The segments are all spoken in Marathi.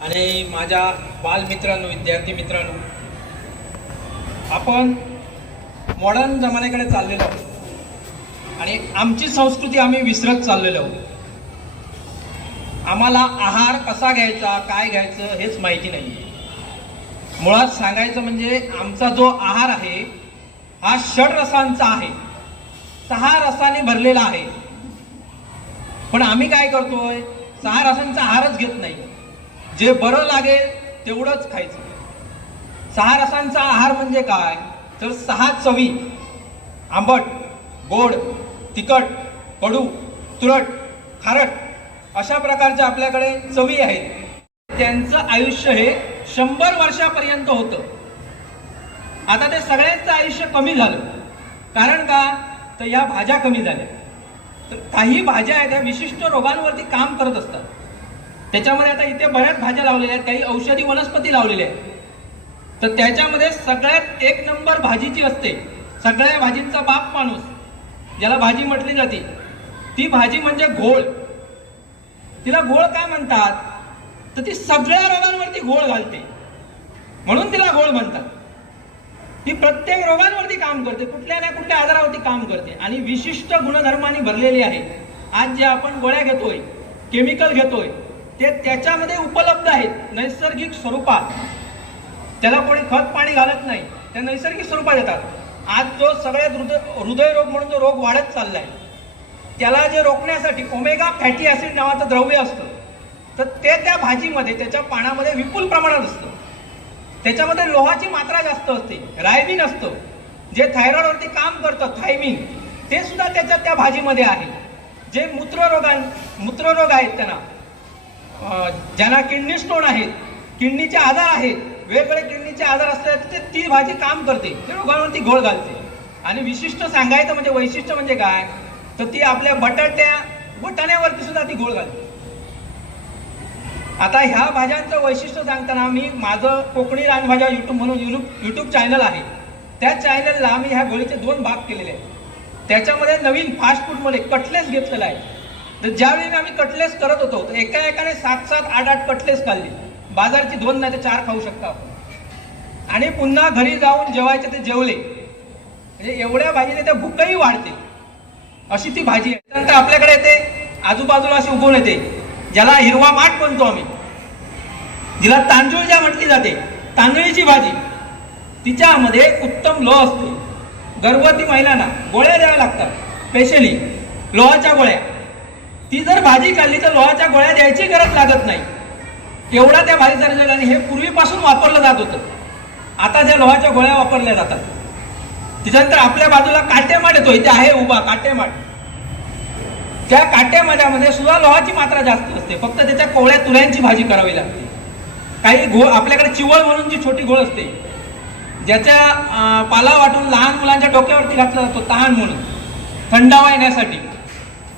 आणि माझ्या बालमित्रांनो विद्यार्थी मित्रांनो आपण मॉडर्न जमान्याकडे चाललेलो आहोत. आणि आमची संस्कृती आम्ही विसरत चाललेलो आहोत. आम्हाला आहार कसा घ्यायचा काय घ्यायचं हेच माहिती नाही मुळात सांगायचं म्हणजे आमचा जो आहार आहे हा षड रसांचा आहे. सहा रसाने भरलेला आहे. पण आम्ही काय करतोय सहा रसांचा आहारच घेत नाही. जे बरं लागेल तेवढंच खायचं. सहा रसांचा आहार म्हणजे काय? तर सहा चवी. आंबट गोड तिखट कडू तुरट खारट अशा प्रकारच्या आपल्याकडे चवी आहेत. त्यांचं आयुष्य हे शंभर वर्षापर्यंत होतं. आता ते सगळ्यांचं आयुष्य कमी झालं. कारण का? तर या भाज्या कमी झाल्या. तर काही भाज्या आहेत त्या विशिष्ट रोगांवरती काम करत असतात. त्याच्यामध्ये आता इथे बऱ्याच भाज्या लावलेल्या आहेत. काही औषधी वनस्पती लावलेल्या आहेत. तर त्याच्यामध्ये सगळ्यात एक नंबर भाजीची असते. सगळ्या भाजींचा बाप माणूस ज्याला भाजी म्हटली जाते ती भाजी म्हणजे घोळ. तिला घोळ काय म्हणतात? तर ती सगळ्या रोगांवरती घोळ घालते. म्हणून तिला घोळ म्हणतात. ती प्रत्येक रोगांवरती काम करते. कुठल्या ना कुठल्या आजारावरती काम करते. आणि विशिष्ट गुणधर्माने भरलेली आहे. आज जे आपण गोळ्या घेतोय केमिकल घेतोय ते त्याच्यामध्ये उपलब्ध आहेत. नैसर्गिक स्वरूपात. त्याला कोणी खत पाणी घालत नाही. त्या नैसर्गिक स्वरूपात येतात. आज जो सगळ्यात हृदय हृदयरोग म्हणून जो रोग वाढत चाललाय त्याला जे रोखण्यासाठी ओमेगा फॅटी ऍसिड नावाचं द्रव्य असतं. तर ते त्या भाजीमध्ये त्याच्या पानामध्ये विपुल प्रमाणात असतं. त्याच्यामध्ये लोहाची मात्रा जास्त असते. रायमिन असतं. जे थायरॉइडवरती काम करतं थायमिन ते सुद्धा त्याच्यात त्या भाजीमध्ये आहे. जे मूत्ररोगां मूत्ररोग आहेत त्यांना ज्यांना किडनी स्टोन आहेत किडनीचे आजार आहेत वेगवेगळे किडनीचे आजार असतात ते ती भाजी काम करते. ते रोगांवरती घोळ घालते. आणि विशिष्ट सांगायचं म्हणजे वैशिष्ट्य म्हणजे काय? तर ती आपल्या बटाट्या बटाण्यावरती सुद्धा ती घोळ घालते. आता ह्या भाज्यांचं वैशिष्ट्य सांगताना मी माझं कोकणी रानभाज्या युट्यूब म्हणून युट्यूब युट्यूब चॅनल आहे. त्या चॅनलला मी ह्या गोळीचे दोन भाग केलेले आहेत. त्याच्यामध्ये नवीन फास्ट फूडमध्ये कटलेस घेतलेला आहे. तर ज्यावेळी आम्ही कटलेस करत होतो तर एका एकाने सात सात आठ आठ कटलेस खाल्ली बाजारची दोन नाही तर चार खाऊ शकता आपण. आणि पुन्हा घरी जाऊन जेवायचे ते जेवले. म्हणजे एवढ्या भाजीने त्या भूकही वाढते. अशी ती भाजी आहे. त्यानंतर आपल्याकडे येते आजूबाजूला अशी उगवून येते. ज्याला हिरवा माठ म्हणतो आम्ही. जिला तांदूळ ज्या म्हटली जाते तांदळीची भाजी तिच्यामध्ये उत्तम लोह असते. गर्भवती महिलांना गोळ्या द्याव्या लागतात. स्पेशली लोहाच्या गोळ्या. ती जर भाजी खाल्ली तर लोहाच्या गोळ्या द्यायची गरज लागत नाही. एवढा त्या भाजीचा रिझल्ट आणि हे पूर्वीपासून वापरलं जात होतं. आता त्या लोहाच्या गोळ्या वापरल्या जातात. त्याच्यानंतर आपल्या बाजूला काटेमाट येतो. इथे आहे उभा काटेमाट त्या काट्यामध्ये सुद्धा लोहाची मात्रा जास्त असते. फक्त त्याच्या कोवळ्या तुऱ्यांची भाजी करावी लागते. काही घोळ आपल्याकडे चिवळ म्हणून जी छोटी घोळ असते ज्याच्या पाला वाटून लहान मुलांच्या डोक्यावरती घातला जातो तहान म्हणून. थंडावा येण्यासाठी.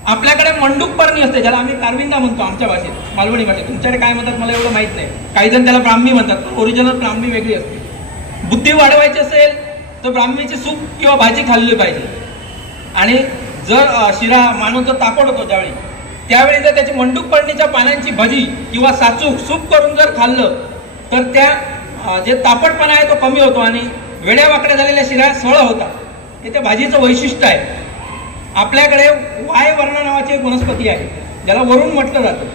आपल्याकडे मंडूक पर्णी असते ज्याला आम्ही कारविंदा म्हणतो आमच्या भाषेत मालवणी भाषेत तुमच्याकडे काय म्हणतात मला एवढं माहीत नाही. काही जण त्याला ब्राह्मी म्हणतात ओरिजिनल ब्राह्मी वेगळी असते. बुद्धी वाढवायची असेल तर ब्राह्मीची सूप किंवा भाजी खाल्ली पाहिजे. आणि जर शिरा माणूस जर तापड होतो त्यावेळी त्यावेळी जर त्याची मंडूक पडणीच्या पानांची भजी किंवा साचूक सूप करून जर खाल्लं तर त्या जे तापटपणा आहे तो कमी होतो आणि वेड्या वाकड्या झालेल्या शिरा सळ होता हे त्या भाजीचं वैशिष्ट्य आहे. आपल्याकडे वाय वर्ण नावाची एक वनस्पती आहे. ज्याला वरून म्हटलं जातं.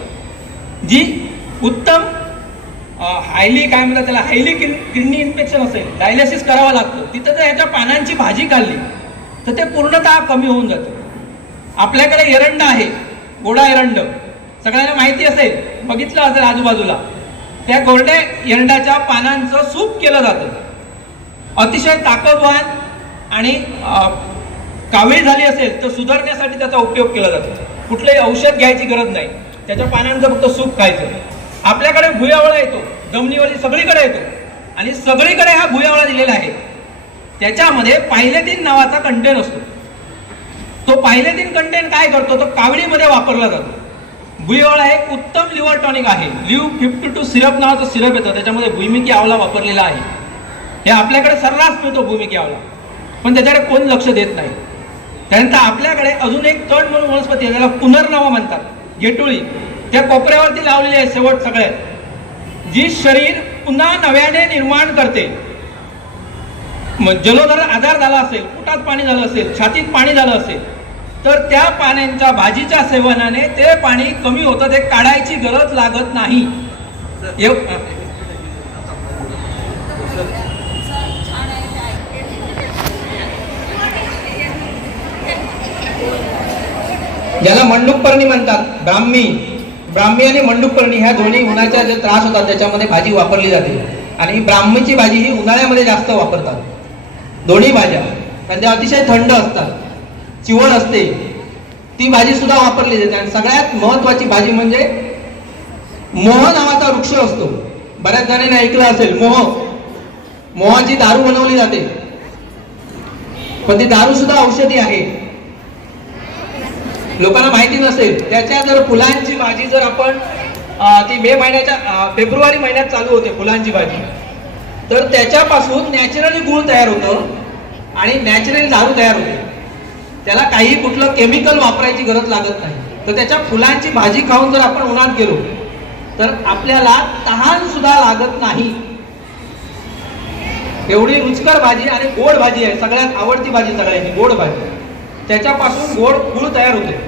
जी उत्तम हायली काय म्हणतात त्याला हायली किडनी इन्फेक्शन असेल डायलिसिस करावा लागतो. तिथं जर ह्याच्या पानांची भाजी खाल्ली तर ते पूर्णतः कमी होऊन जातं. आपल्याकडे एरंड आहे गोडा एरंड. सगळ्यांना माहिती असेल बघितलं असेल आजूबाजूला. त्या गोरड्या एरंडाच्या पानांचं सूप केलं जातं. अतिशय ताकदवान आणि कावीळ झाली असेल तर सुधारण्यासाठी त्याचा उपयोग केला जातो. कुठलंही औषध घ्यायची गरज नाही. त्याच्या पानांचं फक्त सूप खायचं. आपल्याकडे भुयावळा येतो. जमिनीवरती सगळीकडे येतो. आणि सगळीकडे हा भुयावळा दिलेला आहे. त्याच्यामध्ये पायलेथिन नावाचा कंटेन असतो. तो पायलेथिन कंटेन काय करतो? तो कावळीमध्ये वापरला जातो. भुयावळा एक उत्तम लिव्हर टॉनिक आहे. लिव्ह फिफ्टी टू सिरप नावाचं सिरप येतं. त्याच्यामध्ये भूमिकी आवला वापरलेला आहे. हे आपल्याकडे सर्रास मिळतो भूमिकी आवला पण त्याच्याकडे कोण लक्ष देत नाही. त्यानंतर आपल्याकडे अजून एक तण म्हणून वनस्पती आहे त्याला पुनर्नवा म्हणतात. गेटुळी. त्या कोपऱ्यावरती लावलेली आहे शेवट सगळ्यात जी शरीर पुन्हा नव्याने निर्माण करते. मग जलोदर आजार झाला असेल पोटात पाणी झालं असेल छातीत पाणी झालं असेल तर त्या पाण्याच्या भाजीच्या सेवनाने ते पाणी कमी होतं ते काढायची गरज लागत नाही. याला मंडूकपर्णी म्हणतात. ब्राह्मी ब्राह्मी आणि मंडूकपर्णी ह्या दोन्ही उन्हाच्या जे त्रास होतात त्याच्यामध्ये भाजी वापरली जाते. आणि ब्राह्मीची भाजी ही उन्हाळ्यामध्ये जास्त वापरतात. दोन्ही भाज्या. कारण त्या अतिशय थंड असतात. चिवण असते. ती भाजी सुद्धा वापरली जाते. आणि सगळ्यात महत्वाची भाजी म्हणजे मोह नावाचा वृक्ष असतो. बऱ्याच जणांनी ऐकलं असेल मोह. मोहाची दारू बनवली जाते. पण ती दारू सुद्धा औषधी आहे. लोकांना माहिती नसेल त्याच्या जर फुलांची भाजी जर आपण ती मे महिन्याच्या फेब्रुवारी महिन्यात चालू होते फुलांची भाजी तर त्याच्यापासून नॅचरली गुळ तयार होतं आणि नॅचरली दारू तयार होते. त्याला काही कुठलं केमिकल वापरायची गरज लागत नाही. तर त्याच्या फुलांची भाजी खाऊन जर आपण उन्हात गेलो तर आपल्याला तहान सुद्धा लागत नाही. एवढी रुचकर भाजी आणि गोड भाजी आहे सगळ्यात आवडती भाजी सगळ्यांची गोड भाजी. त्याच्यापासून गोड गुळ तयार होते.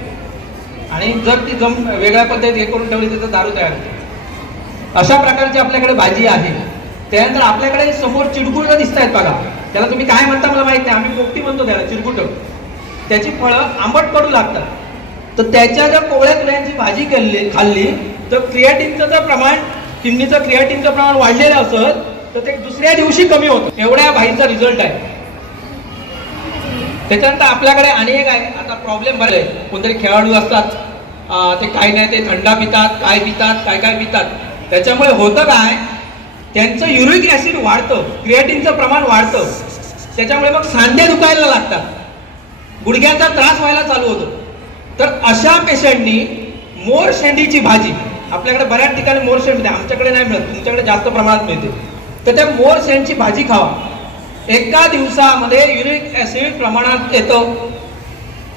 आणि जर ती जम वेगळ्या पद्धतीत हे करून ठेवली तर दारू तयार होते. अशा प्रकारची आपल्याकडे भाजी आहे. त्यानंतर आपल्याकडे समोर चिडकुट दिसत आहेत बघा. त्याला तुम्ही काय म्हणता मला माहीत नाही. आम्ही पोपटी म्हणतो त्याला चिरकुट त्याची फळं आंबट पडू लागतात. तर त्याच्या जर कोवळ्या तुऱ्यांची भाजी केली खाल्ली तर क्रिएटिनचं जर प्रमाण किडनीचं क्रिएटिनचं प्रमाण वाढलेलं असेल तर ते दुसऱ्या दिवशी कमी होतं. एवढ्या भाजीचा रिझल्ट आहे. त्याच्यानंतर आपल्याकडे आणि एक आहे आता प्रॉब्लेम बरे कोणतरी खेळाडू असतात ते काय नाही ते थंडा पितात काय पितात काय काय पितात. त्याच्यामुळे होतं काय त्यांचं युरिक ऍसिड वाढतं क्रिएटिनचं प्रमाण वाढतं. त्याच्यामुळे मग सांध्या दुखायला लागतात. गुडघ्याचा त्रास व्हायला चालू होतो. तर अशा पेशंटनी मोर शेंडीची भाजी आपल्याकडे बऱ्याच ठिकाणी मोर शेंड आमच्याकडे नाही मिळत तुमच्याकडे जास्त प्रमाणात मिळते. तर त्या मोर शेंडची भाजी खावा. एका दिवसामध्ये युरिक ऍसिड प्रमाणात येतं.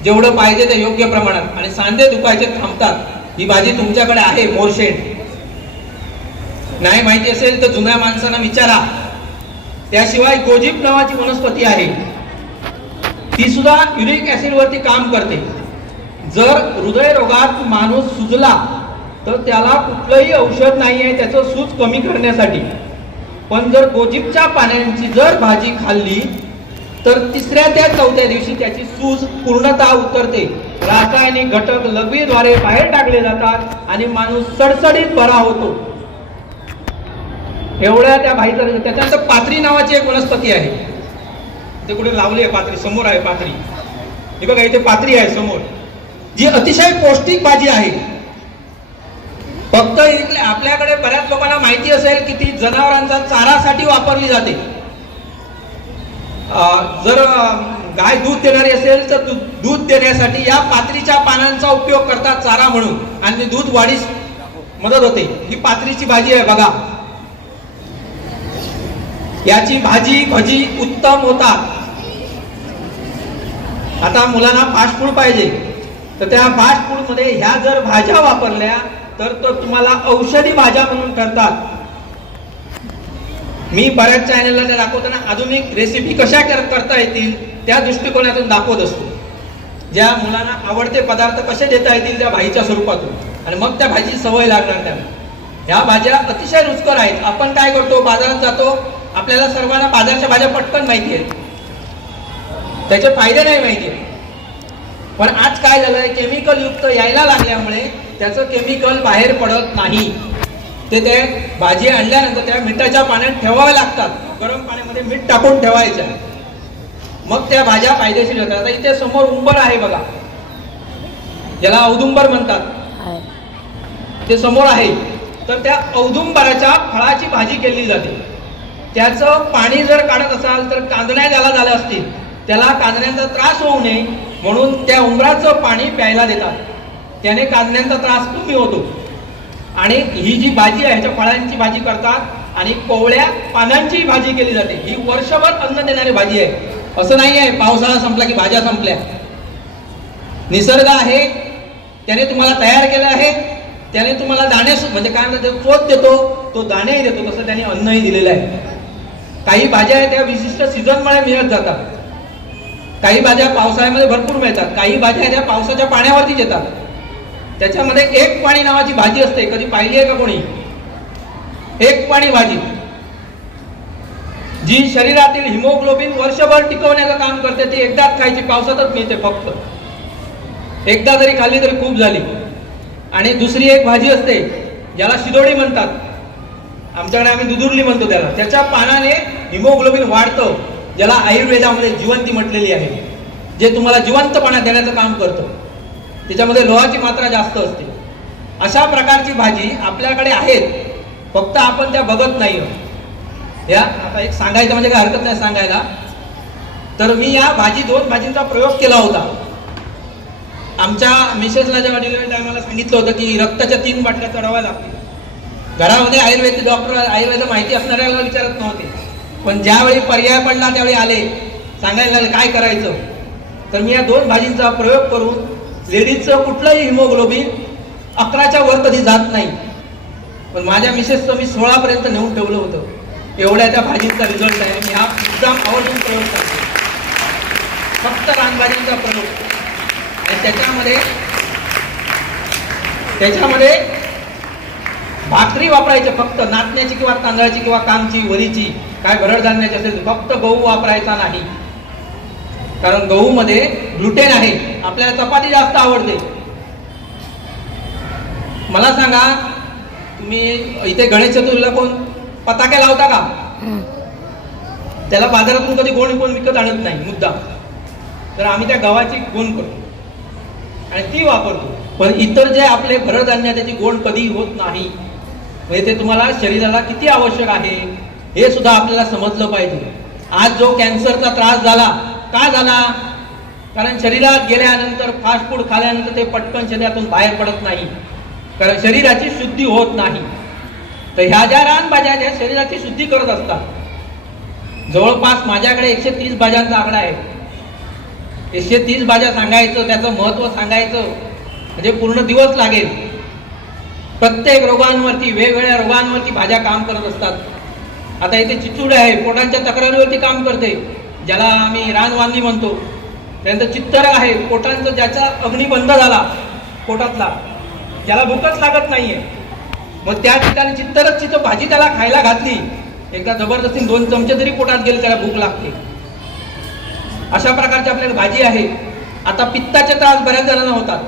जेवढं पाहिजे ते योग्य प्रमाणात. आणि सांधे दुखायचे थांबतात. ही भाजी तुमच्याकडे आहे मोरशेड. नाही माहिती असेल तर जुन्या माणसांना विचारा. त्याशिवाय गोजीप नावाची वनस्पती आहे. ती सुद्धा युरिक ऍसिड वरती काम करते. जर हृदयरोगात माणूस सुजला तर त्याला कुठलंही औषध नाही आहे त्याचं सूज कमी करण्यासाठी. पण जर गोजीपच्या पानांची जर भाजी खाल्ली तर तिसऱ्या त्या चौथ्या दिवशी त्याची सूज पूर्णतः उतरते. रासायनिक घटक लघवीद्वारे बाहेर टाकले जातात आणि माणूस सडसडीत बरा होतो. एवढ्या त्या भाईचा त्याच्यानंतर पात्री नावाची एक वनस्पती आहे. ते कुठे लावली आहे पात्री समोर आहे पात्री हे बघा इथे पात्री आहे समोर. जी अतिशय पौष्टिक भाजी आहे. फक्त इकडे आपल्याकडे बऱ्याच लोकांना माहिती असेल की ती जनावरांचा चारासाठी वापरली जाते. जर गाय दूध देणारी असेल तर दूध देण्यासाठी या पात्रीच्या पानांचा उपयोग करतात चारा म्हणून. आणि दूध वाढीस मदत होते. ही पात्रीची भाजी आहे बघा. याची भाजी भजी उत्तम होतात. आता मुलांना फास्ट फूड पाहिजे. तर त्या फास्ट फूडमध्ये ह्या जर भाज्या वापरल्या तर तो तुम्हाला औषधी भाज्या म्हणून करतात. मी बऱ्याच चॅनलला त्या दाखवताना आधुनिक रेसिपी कशा कर- करता येतील त्या दृष्टिकोनातून दाखवत असतो. ज्या मुलांना आवडते पदार्थ कसे देता येतील त्या भाजीच्या स्वरूपातून. आणि मग त्या भाजीची सवय लागणार त्यांना ह्या भाज्या अतिशय रुचकर आहेत. आपण काय करतो? बाजारात जातो. आपल्याला सर्वांना बाजारच्या भाज्या पटकन माहिती आहेत. त्याचे फायदे नाही माहिती. आहेत पण आज काय झालंय? केमिकल युक्त यायला लागल्यामुळे त्याचं केमिकल बाहेर पडत नाही. ते ते भाजी आणल्यानंतर त्या मिठाच्या पाण्यात ठेवाव्या लागतात. गरम पाण्यामध्ये मीठ टाकून ठेवायच्या मग त्या भाज्या फायदेशीर होतात. आता इथे समोर उंबर आहे बघा. याला औदुंबर म्हणतात. ते समोर आहे. तर त्या औदुंबराच्या फळाची भाजी केली जाते. त्याचं पाणी जर काढत असाल तर कांदण्या ज्याला झाल्या असतील त्याला कांदण्यांचा त्रास होऊ नये म्हणून त्या उंबराचं पाणी प्यायला देतात. त्याने काजण्यांचा त्रास कमी होतो. आणि ही जी भाजी आहे ह्याच्या फळांची भाजी करतात आणि कोवळ्या पानांची भाजी केली जाते. ही वर्षभर अन्न देणारी भाजी आहे. असं नाही आहे पावसाळा संपला की भाज्या संपल्या. निसर्ग आहे त्याने तुम्हाला तयार केलं आहे त्याने तुम्हाला दाणे म्हणजे काय म्हणतात ते चोत देतो तो दाणेही देतो तसं त्याने अन्नही दिलेलं आहे. काही भाज्या आहेत त्या विशिष्ट सीझनमुळे मिळत जातात. काही भाज्या पावसाळ्यामध्ये भरपूर मिळतात. काही भाज्या त्या पावसाच्या पाण्यावरतीच येतात. त्याच्यामध्ये एक पाणी नावाची भाजी असते. कधी पाहिली आहे का कोणी? एक पाणी भाजी. जी शरीरातील हिमोग्लोबिन वर्षभर टिकवण्याचं काम करते ती एकदाच खायची. पावसातच मिळते फक्त. एकदा जरी खाल्ली तरी खूप झाली. आणि दुसरी एक भाजी असते ज्याला शिदोडी म्हणतात. आमच्याकडे आम्ही दुधुरली म्हणतो त्याला. त्याच्या पानाने हिमोग्लोबिन वाढतं ज्याला आयुर्वेदामध्ये जिवंती म्हटलेली आहे. जे तुम्हाला जिवंतपणा देण्याचं काम करतं. त्याच्यामध्ये लोहाची मात्रा जास्त असते. अशा प्रकारची भाजी आपल्याकडे आहेत. फक्त आपण त्या बघत नाही आहोत. या आता एक सांगायचं म्हणजे काय हरकत नाही सांगायला. तर मी या भाजी दोन भाजींचा प्रयोग केला होता. आमच्या मिसेसला जेव्हा डिलिव्हरी टायमाला सांगितलं होतं की रक्ताच्या तीन बाटल्या चढवाव्या लागतील. घरामध्ये आयुर्वेद डॉक्टर आयुर्वेद माहिती असणाऱ्याला विचारत नव्हते. पण ज्यावेळी पर्याय पडला त्यावेळी आले. सांगायला लागले काय करायचं? तर मी या दोन भाजींचा प्रयोग करून लेडीजचं कुठलंही हिमोग्लोबिन अकराच्या वर कधी जात नाही. पण माझ्या मिसेसचं मी सोळापर्यंत नेऊन ठेवलं होतं. एवढ्या त्या भाजींचा रिझल्ट आहे मी हा एकदम आवर्जून प्रयोग करतो फक्त रानभाजींचा प्रयोग. आणि त्याच्यामध्ये त्याच्यामध्ये भाकरी वापरायची फक्त नाचण्याची किंवा तांदळाची किंवा कामची वरीची काय भरड धान्याची असेल फक्त गहू वापरायचा नाही. कारण गहू मध्ये ग्लुटेन आहे. आपल्याला चपाती जास्त आवडते. मला सांगा तुम्ही इथे गणेश चतुर्थीला कोण? पताके लावता का? त्याला बाजारातून कधी गोण कोण विकत आणत नाही मुद्दा. तर आम्ही त्या गव्हाची गोण करतो. आणि ती वापरतो. पण इतर जे आपले भरधान्य त्याची गोण कधी होत नाही. म्हणजे ते तुम्हाला शरीराला किती आवश्यक आहे हे सुद्धा आपल्याला समजलं पाहिजे. आज जो कॅन्सरचा त्रास झाला का झाला? कारण शरीरात गेल्यानंतर फास्ट फूड खाल्यानंतर ते पटकन शरीरातून बाहेर पडत नाही. कारण शरीराची शुद्धी होत नाही. तर ह्या ज्या रानभाज्या ज्या शरीराची शुद्धी करत असतात. जवळपास माझ्याकडे एकशे तीस भाज्यांचा आकडा आहे. एकशे तीस भाज्या सांगायचं त्याचं महत्त्व सांगायचं म्हणजे पूर्ण दिवस लागेल. प्रत्येक रोगांवरती वेगवेगळ्या रोगांवरती भाज्या काम करत असतात. आता इथे चिचूड आहे पोटांच्या तक्रारीवरती काम करते. ज्याला आम्ही रानवांदी म्हणतो त्यानंतर चित्तर आहे. पोटांचं ज्याचा अग्निबंध झाला पोटातला ज्याला भूकच लागत नाहीये. मग त्या ठिकाणी चित्तरच तिथं भाजी त्याला खायला घातली एकदा जबरदस्ती दोन चमचे तरी पोटात गेले त्याला भूक लागते. अशा प्रकारची आपल्याकडे भाजी आहे. आता पित्ताचे त्रास बऱ्याच जणांना होतात.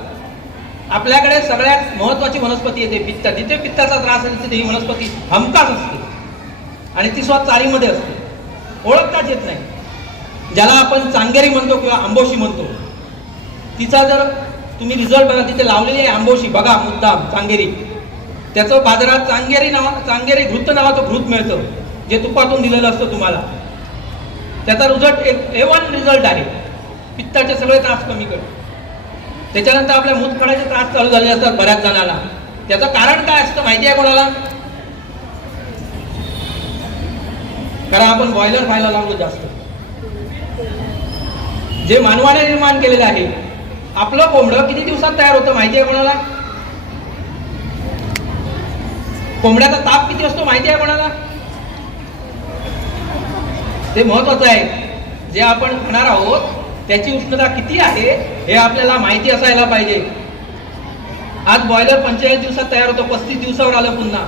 आपल्याकडे सगळ्यात महत्वाची वनस्पती येते पित्त. जिथे पित्ताचा त्रास आहे तिथे ही वनस्पती हमखास असते. आणि ती स्वतः चारीमध्ये असते. ओळखताच येत नाही. ज्याला आपण चांगेरी म्हणतो किंवा आंबोशी म्हणतो तिचा जर तुम्ही रिझल्ट बघा तिथे लावलेली आहे आंबोशी बघा मुद्दाम चांगेरी. त्याचं बाजारात चांगेरी नावा चांगेरी घृत नावाचं घृत मिळतं जे तुपातून दिलेलं असतं तुम्हाला. त्याचा रिझल्ट एक ए वन रिझल्ट आहे. पित्ताचे सगळे त्रास कमी करतो. त्याच्यानंतर आपल्या मूतखड्याचे त्रास चालू झाले असतात बऱ्याच जणांना. त्याचं कारण काय असतं माहिती आहे कोणाला? कारण आपण बॉयलर खायला लागलो जास्त. जे मानवाने निर्माण केलेलं आहे आपलं कोंबडं किती दिवसात तयार होतं माहिती आहे कोणाला? कोंबड्याचा ताप किती असतो माहिती आहे कोणाला? ते महत्वाचं आहे. जे आपण खाणार आहोत त्याची उष्णता किती आहे हे आपल्याला माहिती असायला पाहिजे. आज बॉयलर पंचेचाळीस दिवसात तयार होतं पस्तीस दिवसावर आलं पुन्हा.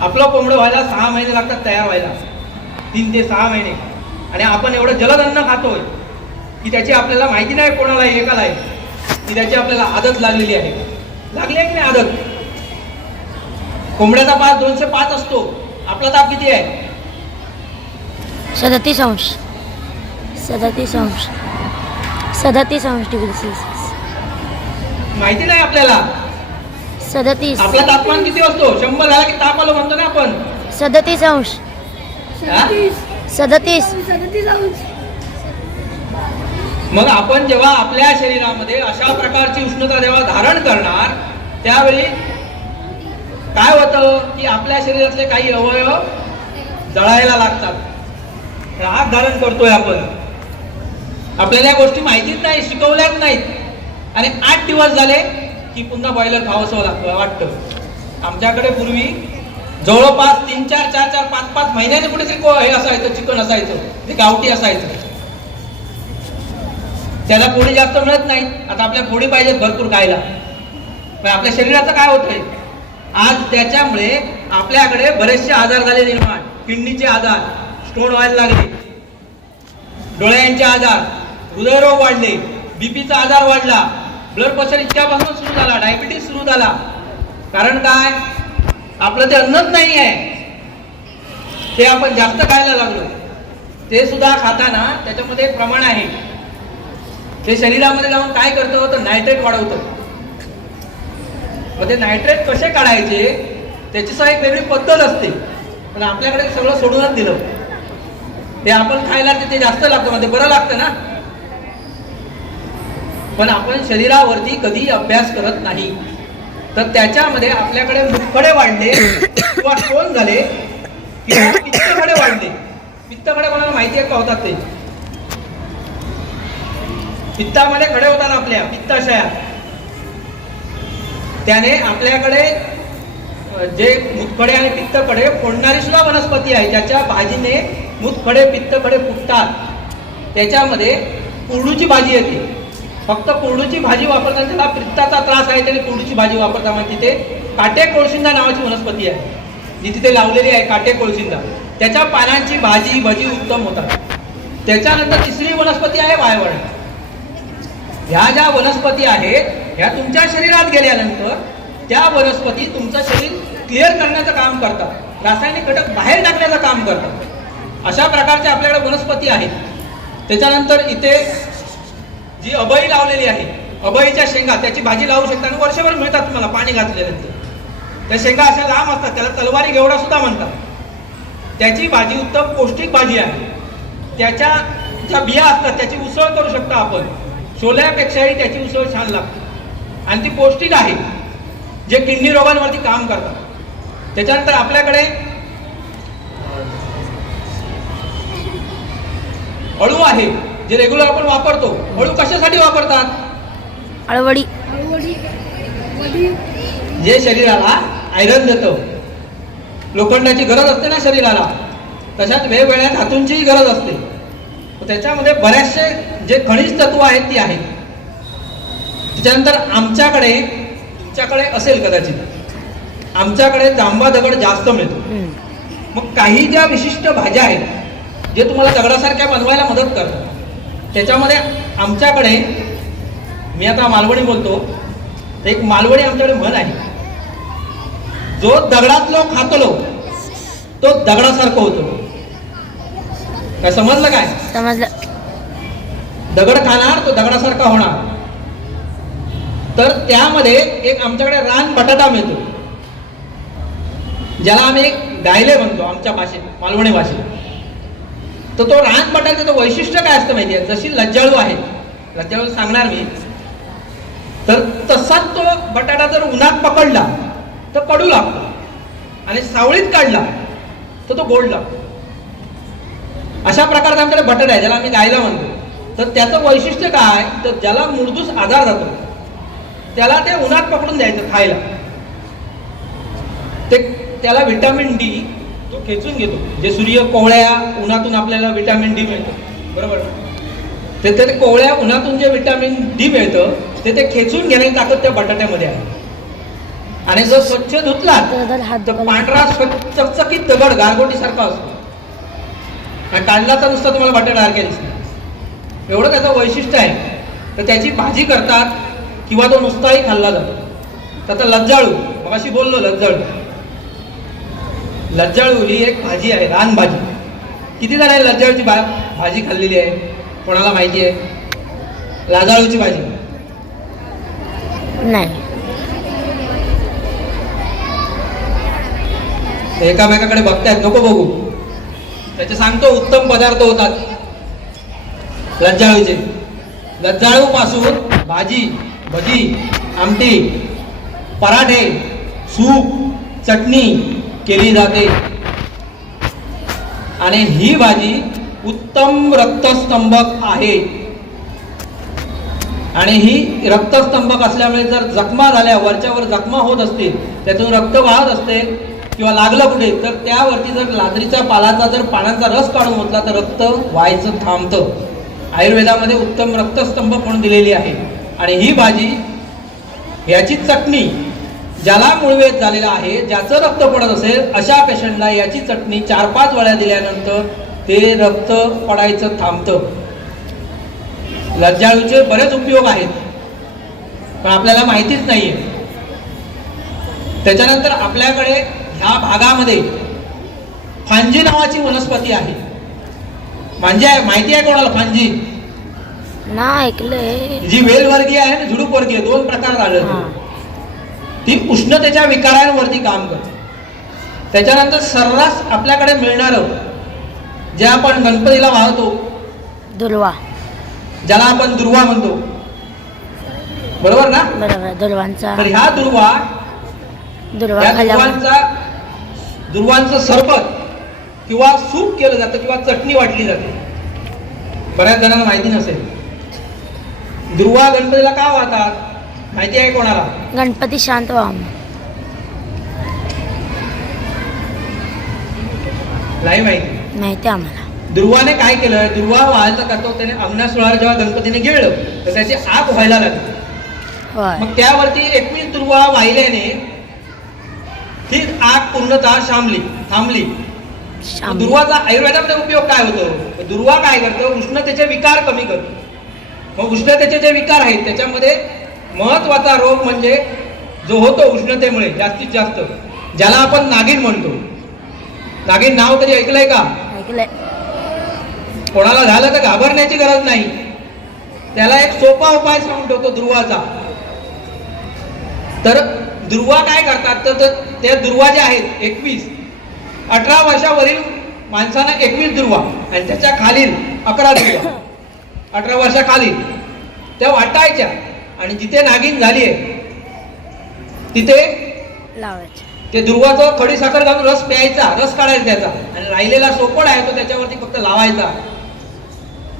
आपलं कोंबडं व्हायला सहा महिने लागतात तयार व्हायला. तीन ते सहा महिने. आणि आपण एवढं जलद अन्न खातोय. की त्याची आपल्याला माहिती नाही कोणाला आहे एकाला आहे. की त्याची आपल्याला आदत लागलेली आहे. लागली आहे की नाही आदत? कोंबड्याचा पाच दोनशे पाच असतो. आपला ताप किती आहे? सदतीस अंश. सदतीस अंश. सदतीस अंश डिग्री सेल्सिअस माहिती नाही आपल्याला. सदतीस. आपला तापमान किती असतो? शंभर झाला की ताप आलो म्हणतो ना आपण. सदतीस अंश. हा? सदतीस. मग आपण जेव्हा आपल्या शरीरामध्ये अशा प्रकारची उष्णता जेव्हा धारण करणार त्यावेळी काय होतं की आपल्या शरीरातले काही अवयव जळायला लागतात. राग धारण करतोय आपण. आपल्याला या गोष्टी माहितीच नाही शिकवल्याच नाहीत. आणि आठ दिवस झाले की पुन्हा बॉयलर खावंसं लागतं वाटतं. आमच्याकडे पूर्वी जवळपास तीन चार चार चार पाच पाच महिन्याने कुठेतरी को- हे असायचं चिकन असायचं ते गावठी असायचं. त्याला पोळी जास्त मिळत नाही. आता आपल्या पोळी पाहिजेत भरपूर खायला. पण आपल्या शरीराचं काय होतंय? आज त्याच्यामुळे आपल्याकडे बरेचसे आजार झाले निर्माण. किडनीचे आजार स्टोन व्हायला लागले डोळ्यांचे आजार हृदयरोग वाढले बीपीचा आजार वाढला ब्लड प्रेशर इतक्यापासून सुरू झाला डायबिटीस सुरू झाला. कारण काय? आपलं ते अन्नच नाही आहे. ते आपण जास्त खायला लागलो. ते सुद्धा खाताना त्याच्यामध्ये एक प्रमाण आहे. ते शरीरामध्ये जाऊन काय करतं तर नायट्रेट वाढवतं. मग ते नायट्रेट कसे काढायचे? त्याची सुद्धा एक वेगळी पद्धत असते. पण आपल्याकडे सगळं सोडूनच दिलं. ते आपण खायला ते- जास्त लागतं म्हणजे बरं लागतं ना? पण आपण शरीरावरती कधी अभ्यास करत नाही. तर त्याच्यामध्ये आपल्याकडे मुखडे वाढले किंवा कोण झाले? किंवा पित्तकडे वाढले. पित्तकडे कोणाला माहिती आहे का होतात ते? पित्तामध्ये खडे होतात आपल्या पित्ताशया. त्याने आपल्याकडे जे मुतखडे आणि पित्तकडे फोडणारी सुद्धा वनस्पती आहे ज्याच्या भाजीने मुतखडे पित्तकडे फुटतात. त्याच्यामध्ये कुरडूची भाजी येते. फक्त कुरडूची भाजी वापरताना त्याला पित्ताचा त्रास आहे त्याने कुरडूची भाजी वापरता म्हणजे तिथे काटे कोळशिंदा नावाची वनस्पती आहे जी तिथे लावलेली आहे काटे कोळशिंदा. त्याच्या पानांची भाजी भजी उत्तम होतात. त्याच्यानंतर तिसरी वनस्पती आहे वायवळ ह्या ज्या वनस्पती आहेत ह्या तुमच्या शरीरात गेल्यानंतर त्या वनस्पती तुमचं शरीर क्लिअर करण्याचं काम करतात. रासायनिक घटक बाहेर टाकण्याचं काम करतात. अशा प्रकारच्या आपल्याकडे वनस्पती आहेत. त्याच्यानंतर इथे जी अबई लावलेली आहे अबईच्या शेंगा त्याची भाजी लावू शकता आणि वर्षभर मिळतात तुम्हाला पाणी घातल्यानंतर. त्या शेंगा अशा लांब असतात त्याला तलवारी घेवडा सुद्धा म्हणतात. त्याची भाजी उत्तम पौष्टिक भाजी आहे. त्याच्या ज्या बिया असतात त्याची उसळ करू शकता आपण. छोल्यापेक्षाही त्याची उसळ छान लागते. आणि ती पौष्टिक आहे जे किडनी रोगांवरती काम करतात. त्याच्यानंतर आपल्याकडे अळू आहे जे रेग्युलर आपण वापरतो. अळू कशासाठी वापरतात? अळवडी. जे शरीराला आयरन देतं. लोखंडाची गरज असते ना शरीराला. तशाच वेगवेगळ्या धातूंचीही गरज असते. त्याच्यामध्ये बऱ्याचशे जे खनिज तत्व आहेत ती आहेत. त्याच्यानंतर आमच्याकडे तुमच्याकडे असेल कदाचित. आमच्याकडे जांबा दगड जास्त मिळतो. मग काही ज्या विशिष्ट भाज्या आहेत जे तुम्हाला दगडासारख्या बनवायला मदत करतात त्याच्यामध्ये आमच्याकडे मी आता मालवणी बोलतो तर एक मालवणी आमच्याकडे म्हण आहे. जो दगडातलो खातलो तो दगडासारखं होतो. काय समजलं काय? समजलं. दगड खाणार तो दगडासारखा होणार. तर त्यामध्ये एक आमच्याकडे रान बटाटा मिळतो. ज्याला आम्ही गायले म्हणतो आमच्या भाषेत मालवणी भाषेत. तर तो रान बटाट्याचं वैशिष्ट्य काय असतं माहिती आहे? जशी लज्जाळू आहे. लज्जाळू सांगणार मी. तर तसाच तो बटाटा जर उन्हात पकडला तर पडू लागतो. आणि सावळीत काढला तर तो गोड लागतो. अशा प्रकारचा आमच्याकडे बटाटा आहे ज्याला आम्ही गायला म्हणतो. तर त्याचं वैशिष्ट्य काय? तर ज्याला मुरदूस आजार जातो त्याला ते उन्हात पकडून द्यायचं खायला. ते त्याला विटॅमिन डी तो खेचून घेतो. जे सूर्य कोवळ्या उन्हातून आपल्याला विटॅमिन डी मिळतं. बरोबर? ते ते कोवळ्या उन्हातून जे विटॅमिन डी मिळतं ते ते खेचून घेण्याची ताकद त्या बटाट्यामध्ये आहे. आणि जर स्वच्छ धुतला तर. पांढरा स्वच्छ चकचकीत दगड गारगोटी सारखा असतो. आणि काढला तर नुसता तुम्हाला बटाटा सारख्या दिसतो. एवढं त्याचं वैशिष्ट्य आहे. तर त्याची भाजी करतात किंवा तो नुसताही खाल्ला जातो. तर आता लज्जाळू मग अशी बोललो लज्जाळू. लज्जाळू ही एक भाजी आहे रान भाजी. किती जणांनी लज्जाळूची भा भाजी खाल्लेली आहे? कोणाला माहिती आहे? लाजाळूची भाजी. नाही. एकामेकाकडे बघतायत नको बघू. त्याचे सांगतो उत्तम पदार्थ होतात. लज्जाळूचे लज्जाळू पासून भाजी भजी आमटी पराठे सूप चटणी केली जाते. आणि ही भाजी उत्तम रक्तस्तंभक आहे. आणि ही रक्तस्तंभक असल्यामुळे जर जखमा झाल्या वरच्यावर जखमा होत असतील त्यातून रक्त वाहत असते किंवा लागलं कुठे तर त्यावरती जर लादरीच्या पालाचा जर पानांचा रस काढून घेतला तर रक्त व्हायचं थांबतं. आयुर्वेदामध्ये उत्तम रक्तस्तंभ म्हणून दिलेली आहे. आणि ही भाजी याची चटणी ज्याला मूळवेद झालेला आहे ज्याचं रक्त पडत असेल अशा पेशंटला याची चटणी चार पाच वेळा दिल्यानंतर ते रक्त पडायचं थांबतं. लज्जाळूचे बरेच उपयोग आहेत पण आपल्याला माहितीच नाही आहे त्याच्यानंतर आपल्याकडे ह्या भागामध्ये फांजी नावाची वनस्पती आहे. म्हणजे माहिती आहे कोणाला फांजी ना ऐकलंय. जी वेलवर्गीय आहे आणि झुडूप वर्गीय दोन प्रकार आढळतात. ती उष्णतेच्या विकारांवरती काम करते. त्याच्यानंतर सर्रास आपल्याकडे मिळणारं जे आपण गणपतीला वाहतो दुर्वा. ज्याला आपण दुर्वा म्हणतो. बरोबर ना? बरोबर दुर्वांचा. तर ह्या दुर्वा दुर्वा दुर्वांचा दुर्वांचं सरबत किंवा सूप केलं जातं किंवा चटणी वाटली जाते. बऱ्याच जणांना माहिती नसेल. दुर्वा गणपतीला का वाहतात? माहिती आहे कोणाला? गणपती शांत नाही माहिती. माहिती आम्हाला. दुर्वाने काय केलं? दुर्वा व्हायचं करतो त्याने अंगणासोळार जेव्हा गणपतीने गिळलं तर त्याची आग व्हायला लागली. मग त्यावरती एकवीस दुर्वा वाहिल्याने ती आग पूर्णतः शांबली थांबली. दुर्वाचा आयुर्वेदामध्ये उपयोग काय होतो? दुर्वा काय करतो? उष्णतेचे विकार कमी करतो. मग उष्णतेचे जे विकार आहेत त्याच्यामध्ये महत्त्वाचा रोग म्हणजे जो होतो उष्णतेमुळे जास्तीत जास्त ज्याला आपण नागिन म्हणतो. नागिन नाव कधी ऐकलंय का? कोणाला झालं तर घाबरण्याची गरज नाही. त्याला एक सोपा उपाय सांगून ठेवतो दुर्वाचा. तर दुर्वा काय करतात? तर तर त्या दुर्वा ज्या आहेत एकवीस अठरा वर्षावरील माणसांना एकवीस दुर्वा आणि त्याच्या खालील अकरा दुर्वा. अठरा वर्षाखालील. त्या वाटायच्या आणि जिथे नागिन झाली आहे तिथे ते दुर्वाचं खडी साखर घालून रस प्यायचा रस काढायचा त्याचा आणि राहिलेला सोपड आहे तो त्याच्यावरती फक्त लावायचा.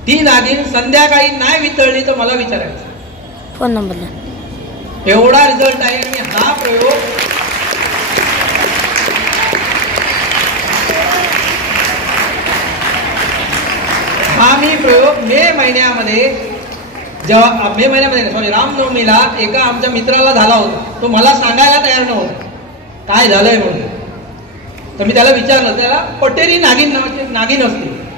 ती नागिन संध्याकाळी नाही वितळली तर मला विचारायचं. फोन नंबर एवढा रिझल्ट आहे आणि हा प्रयोग हा मी प्रयोग मे महिन्यामध्ये जेव्हा मे महिन्यामध्ये सॉरी रामनवमीला एका आमच्या मित्राला झाला होता. तो मला सांगायला तयार नव्हता. काय झालंय म्हणून? तर मी त्याला विचारलं त्याला पटेरी नागिन नागिन असते.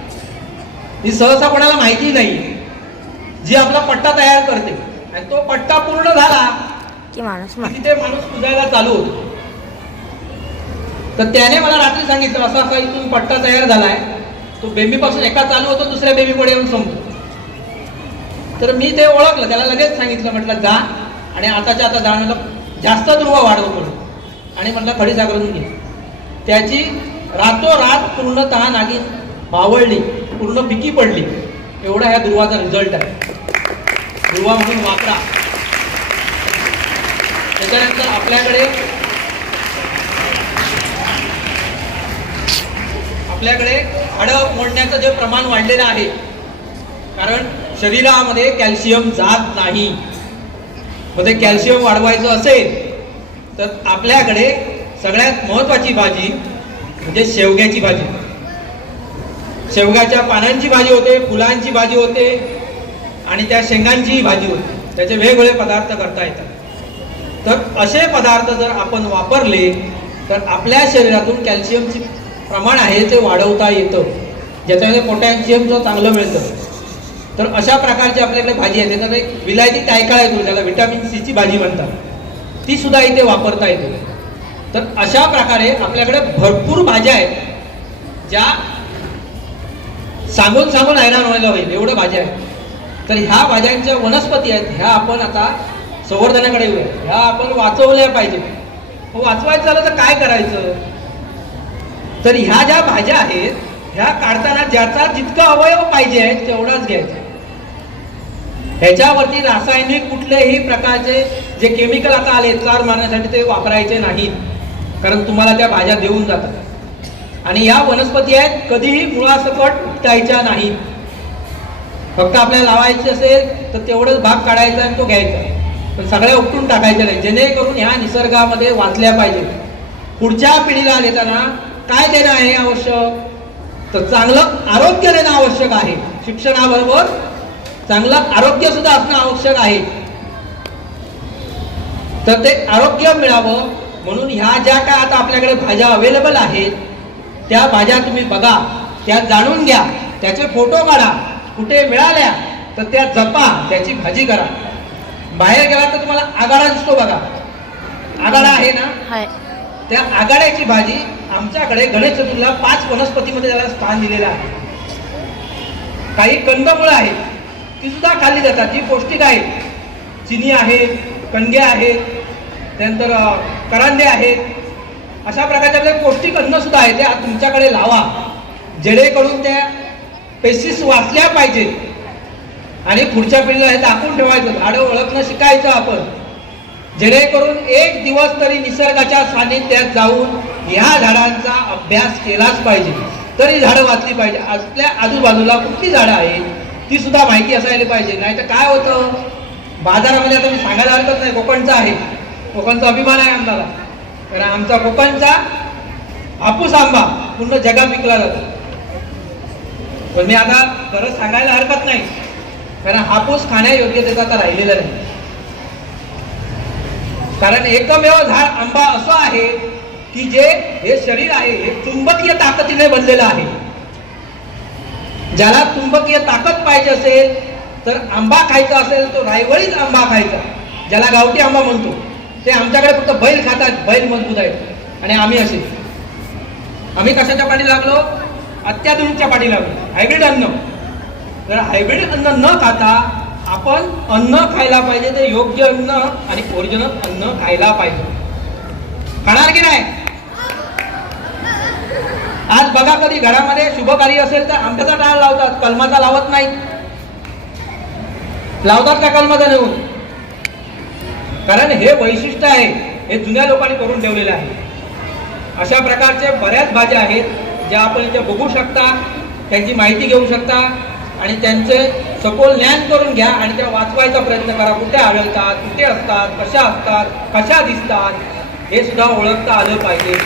ही सहसा कोणाला माहिती नाही. जी आपला पट्टा तयार करते. आणि तो पट्टा पूर्ण झाला. की माणूस तिथे माणूस कुदायला चालू होतो. तर त्याने मला रात्री सांगितलं असा असा इथून पट्टा तयार झालाय. तो बेबीपासून एका चालू होतो दुसऱ्या बेबीकडे येऊन संपतो तर मी ते ओळखलं त्याला लगेच सांगितलं म्हटलं जा. आणि आताच्या आता जा म्हटलं जास्त दुर्वा वाढव म्हणून. आणि म्हटलं खडी जागरून घे. त्याची रातोरात पूर्णतः नागिन मावळली पूर्ण पिकी पडली. एवढा ह्या ध्रुवाचा रिझल्ट आहे. दुर्वा म्हणून वापरा त्याच्यानंतर आपल्याकडे आपल्याकडे हाडं मोडण्याचं जे प्रमाण वाढलेलं आहे कारण शरीरामध्ये कॅल्शियम जात नाही. मध्ये कॅल्शियम वाढवायचं असेल तर आपल्याकडे सगळ्यात महत्वाची भाजी म्हणजे शेवग्याची भाजी. शेवग्याच्या पानांची भाजी होते फुलांची भाजी होते आणि त्या शेंगांचीही भाजी होते. त्याचे वेगवेगळे पदार्थ करता येतात. तर असे पदार्थ जर आपण वापरले तर आपल्या शरीरातून कॅल्शियमची प्रमाण आहे ते वाढवता येतं. ज्याच्यामध्ये पोटॅशियमचं चांगलं मिळतं. तर अशा प्रकारची आपल्याकडे भाजी आहे. त्याच्यात एक विलायती टायकाळ येतो ज्याला व्हिटॅमिन सीची भाजी म्हणतात. ती सुद्धा इथे वापरता येते. तर अशा प्रकारे आपल्याकडे भरपूर भाज्या आहेत ज्या सांगून सांगून हैराण व्हायला होईल. एवढं भाज्या आहेत. तर ह्या भाज्यांच्या वनस्पती आहेत. ह्या आपण आता संवर्धनाकडे येऊया. ह्या आपण वाचवल्या पाहिजे वाचवायचं झालं तर काय करायचं? तर ह्या ज्या भाज्या आहेत ह्या काढताना ज्याचा जितका अवयव पाहिजे तेवढाच घ्यायचा. ह्याच्यावरती रासायनिक कुठलेही प्रकारचे जे केमिकल आता आले चार मारण्यासाठी ते वापरायचे नाहीत. कारण तुम्हाला त्या भाज्या देऊन जातात. आणि या वनस्पती आहेत कधीही मुळासकट उपटायच्या नाहीत. फक्त आपल्याला लावायचे असेल तर तेवढंच भाग काढायचा आणि तो घ्यायचा. पण सगळ्या उपटून टाकायच्या नाही जेणेकरून ह्या निसर्गामध्ये वाचल्या पाहिजे पुढच्या पिढीला देताना काय देणं आहे आवश्यक? तर चांगलं आरोग्य देणं आवश्यक आहे. शिक्षणाबरोबर चांगलं आरोग्य सुद्धा असणं आवश्यक आहे. तर ते आरोग्य मिळावं म्हणून ह्या ज्या काय आता आपल्याकडे भाज्या अवेलेबल आहेत त्या भाज्या तुम्ही बघा त्या जाणून घ्या त्याचे फोटो काढा. कुठे मिळाल्या तर त्या जपा त्याची भाजी करा. बाहेर गेला तर तुम्हाला आगाडा दिसतो बघा. आगाडा आहे ना? त्या आगाड्याची भाजी आमच्याकडे गणेश चतुर्थीला पाच वनस्पतीमध्ये त्याला स्थान दिलेलं आहे. काही कंदमुळं आहेत ती सुद्धा खाल्ली जातात. जी पौष्टिक आहेत चिनी आहेत कणगे आहेत त्यानंतर करांदे आहेत. अशा प्रकारचे आपले पौष्टिक अन्नसुद्धा आहे ते तुमच्याकडे लावा. जेणेकरून त्या पेशीस वाचल्या पाहिजेत. आणि पुढच्या पिढीला हे दाखवून ठेवायचं. झाडं ओळखणं शिकायचं आपण. जेणेकरून एक दिवस तरी निसर्गाच्या सानिध्यात जाऊन ह्या झाडांचा अभ्यास केलाच पाहिजे. तरी झाडं वाचली पाहिजे. आपल्या आजूबाजूला कुठली झाडं आहेत ती सुद्धा माहिती असायला पाहिजे. नाही तर काय होतं? बाजारामध्ये आता मी सांगायला हरकत नाही. कोकणचा आहे. कोकणचा अभिमान आहे आम्हाला. कारण आमचा कोकणचा हापूस आंबा पूर्ण जगात विकला जातो. पण मी आता खरंच सांगायला हरकत नाही. कारण हापूस खाण्यायोग्यतेचा आता राहिलेला नाही. कारण एकमेव झाड आंबा असं आहे की जे हे शरीर आहे हे चुंबकीय ताकदीने बनलेलं आहे. ज्याला चुंबकीय ताकद पाहिजे असेल तर आंबा खायचा असेल तो रायवळीच आंबा खायचा ज्याला गावठी आंबा म्हणतो. ते आमच्याकडे फक्त बैल खातात बैल मजबूत आहेत. आणि आम्ही असे. आम्ही कशाच्या पाठी लागलो? अत्याधुनिकच्या पाठी लागलो. हायब्रिड अन्न. तर हायब्रिड अन्न न खाता आपण अन्न खायला पाहिजे ते योग्य अन्न आणि ओरिजिनल अन्न खायला पाहिजे. खाणार की नाही? आज बघा कधी घरामध्ये शुभ कार्य असेल तर आंब्याचा टाळ लावतात कलमाचा लावत नाही लावतात का कलमाचा नेऊन? कारण हे वैशिष्ट्य आहे हे जुन्या लोकांनी करून ठेवलेलं आहे. अशा प्रकारचे बऱ्याच भाज्या आहेत ज्या आपण इथे बघू शकता त्यांची माहिती घेऊ शकता. आणि त्यांचे सखोल ज्ञान करून घ्या आणि त्या वाचवायचा प्रयत्न करा. कुठे आढळतात कुठे असतात कशा असतात कशा दिसतात हे सुद्धा ओळखता आलं पाहिजे.